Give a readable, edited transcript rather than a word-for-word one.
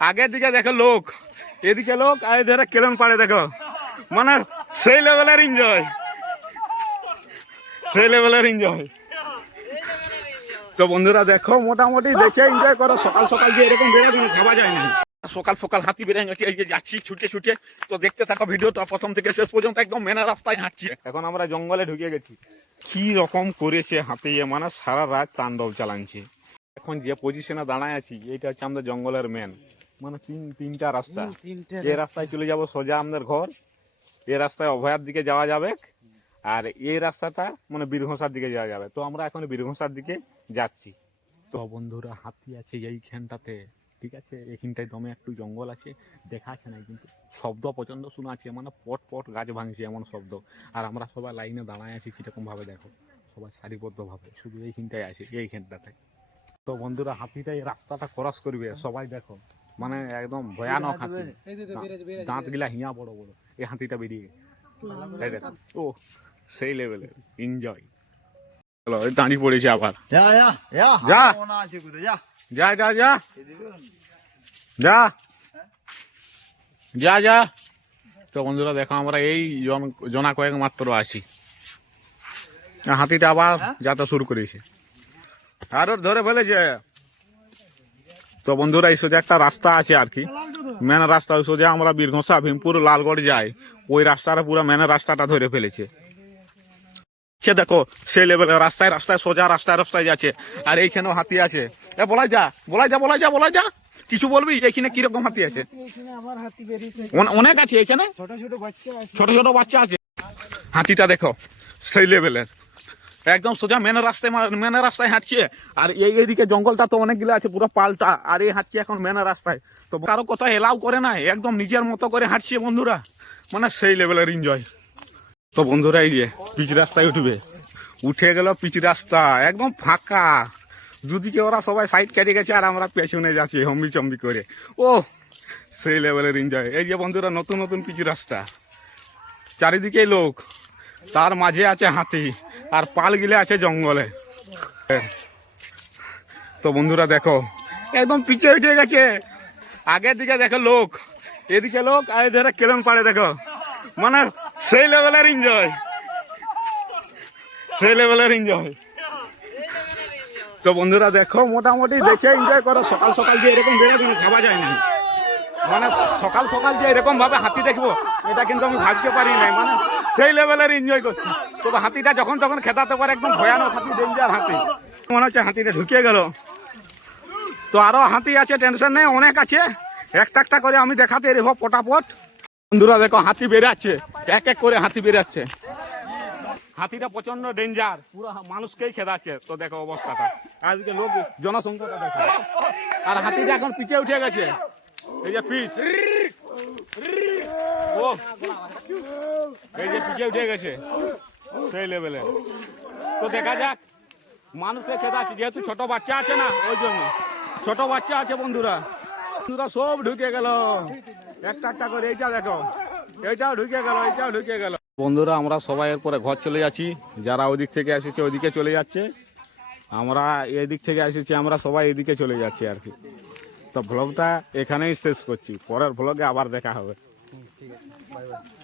আগের দিকে দেখো লোক, এদিকে লোক, আর এদিকে কেলেন পাড়ে দেখো, মানে সেই লেভেলের এনজয়, সেই লেভেলের এনজয়। তো বন্ধুরা দেখো, মোটামুটি দেখে এনজয় করো। সকাল সকাল যে এরকম বেরোবে ভাবা যায় না। সকাল সকাল হাতি বেড়ে গেছে, এই যে যাচ্ছি ছুটে ছুটে। তো দেখতে থাকো ভিডিওটা প্রথম থেকে শেষ পর্যন্ত, একদম মেনা রাস্তায় হাঁটছি। এখন আমরা জঙ্গলে ঢুকে গেছি। কি রকম করেছে হাতি, মানে সারা রাত তাণ্ডব চালাচ্ছে। এখন যে পজিশনে দাঁড়ায় আছি, এইটা হচ্ছে আমাদের জঙ্গলের মেন, মানে তিনটা রাস্তা। এই রাস্তায় চলে যাব সোজা আমাদের ঘর, এই রাস্তায় অভয়ার দিকে যাওয়া যাবে, আর এই রাস্তাটা মানে বীরঘোষার দিকে যাওয়া যাবে। তো আমরা এখন বীরঘোষার দিকে যাচ্ছি। তো বন্ধুরা হাতি আছে এইখানটাতে, ঠিক আছে, এখানটায় দমে একটু জঙ্গল আছে, দেখা আছে না, কিন্তু শব্দ প্রচণ্ড শোনা আছে, মানে পট পট গাছ ভাঙছে এমন শব্দ। আর আমরা সবাই লাইনে দাঁড়ায় আছি কীরকম ভাবে দেখো, সবাই সারিবদ্ধভাবে, শুধু এইখানটায় আছে এইখানটাতে। তো বন্ধুরা হাতিটা এই রাস্তাটা ক্রস করবে, সবাই দেখো, মানে একদম ভয়ানক হাতি, দাঁত গিলা হিয়া বড় বড়। এই হাতিটা বেরিয়ে গেছে, দেখো ও সেই লেভেলের এনজয়। চলো দাঁড়িয়ে পড়েছে আবার, যা যা যা যা যা যা যা যা। তো বন্ধুরা দেখো, আমরা এই জনা কয়েক মাত্র আছি, হাতিটা আবার যাত্রা শুরু করেছে, আরো ধরে ফেলেছে। তো বন্ধুরা এই সোজা একটা রাস্তা আছে আর কি, মেন রাস্তা, ওই সোজা আমরা বীরঘোষা ভীমপুর লালগড় যাই, ওই রাস্তাটা পুরো মেন রাস্তাটা ধরে ফেলেছে। সে দেখো সেই লেভেলের রাস্তায় রাস্তায় সোজা রাস্তায় রাস্তায় যাচ্ছে। আর এইখানেও হাতি আছে। এ বলাই যা বলাই যা বলাই যা বলাই যা, কিছু বলবি এইখানে কিরকম হাতি আছে? অনেক আছে এখানে, ছোট ছোট বাচ্চা আছে। হাতিটা দেখো সেই লেভেলের, একদম সোজা মেন রাস্তায় হাঁটছে। আর এইদিকে জঙ্গলটা তো অনেকগুলো আছে পুরো পাল্টা, আর এই হাঁটছে এখন মেন রাস্তায়। তো কারো কোথাও এলাও করে না, একদম নিজের মতো করে হাঁটছে বন্ধুরা, মানে সেই লেভেলের এনজয়। তো বন্ধুরা এই যে পিচ রাস্তায় উঠে গেল, পিচ রাস্তা একদম ফাঁকা, দুদিকে ওরা সবাই সাইড কেটে গেছে, আর আমরা পেছনে যাচ্ছি হম্বি চম্বি করে। ও সেই লেভেলের এনজয়। এই যে বন্ধুরা নতুন নতুন পিচ রাস্তা, চারিদিকে লোক, তার মাঝে আছে হাতি, আর পাল গিলে আছে জঙ্গলে। তো বন্ধুরা দেখো একদম পিছে উঠে গেছে, আগের দিকে দেখো লোক, এদিকে লোক, আর এদিকে কেলেন পাড়ে দেখো, মানে সেই লেভেলের এনজয়, সেই লেভেলের এনজয়। তো বন্ধুরা দেখো, মোটামুটি দেখে এনজয় করো। সকাল সকাল যে এরকম বেরোবে ভাবা যায় না, মানে সকাল সকাল যে এরকম ভাবে হাতি দেখবো এটা কিন্তু আমি ভাবতে পারি নাই, মানে সেই লেভেলের এনজয় করছি। তবে হাতিটা যখন তখন খেতাতে পারে, একদম ভয়ানক হাতি, ডেঞ্জার হাতি। মনে হচ্ছে হাতিটা ঢুকে গেল। তো আরো হাতি আছে, টেনশন নেই, অনেক আছে, একটা একটা করে আমি দেখাতে রেখো পটাপট। বন্ধুরা দেখো হাতি বেরাচ্ছে, এক এক করে হাতি বেরাচ্ছে। হাতিটা প্রচন্ড ডেঞ্জার, পুরো মানুষকেই খেদাচ্ছে। তো দেখো অবস্থাটা, আজকে লোক জনসংখ্যাটা দেখো। আর হাতিটা এখন পিছে উঠে গেছে, এই যে পিচ, ও এই যে পিছে উঠে গেছে সেই লেভেলে। তো দেখা যাক, মানুষে খেদাচ্ছে, যেহেতু ছোট বাচ্চা আছে না, ওই জন্য ছোট বাচ্চা আছে। বন্ধুরা সব ঢুকে গেল একটা একটা করে, এইটা দেখো, এইটাও ঢুকে গেল, এইটাও ঢুকে গেল। বন্ধুরা আমরা সবাই এরপরে ঘর চলে যাচ্ছি, যারা ওই দিক থেকে এসেছে ওইদিকে চলে যাচ্ছে, আমরা এদিক থেকে এসেছি, আমরা সবাই এদিকে চলে যাচ্ছি আর কি। তো ব্লগটা এখানেই শেষ করছি, পরের ব্লগে আবার দেখা হবে। ঠিক আছে, বাই বাই।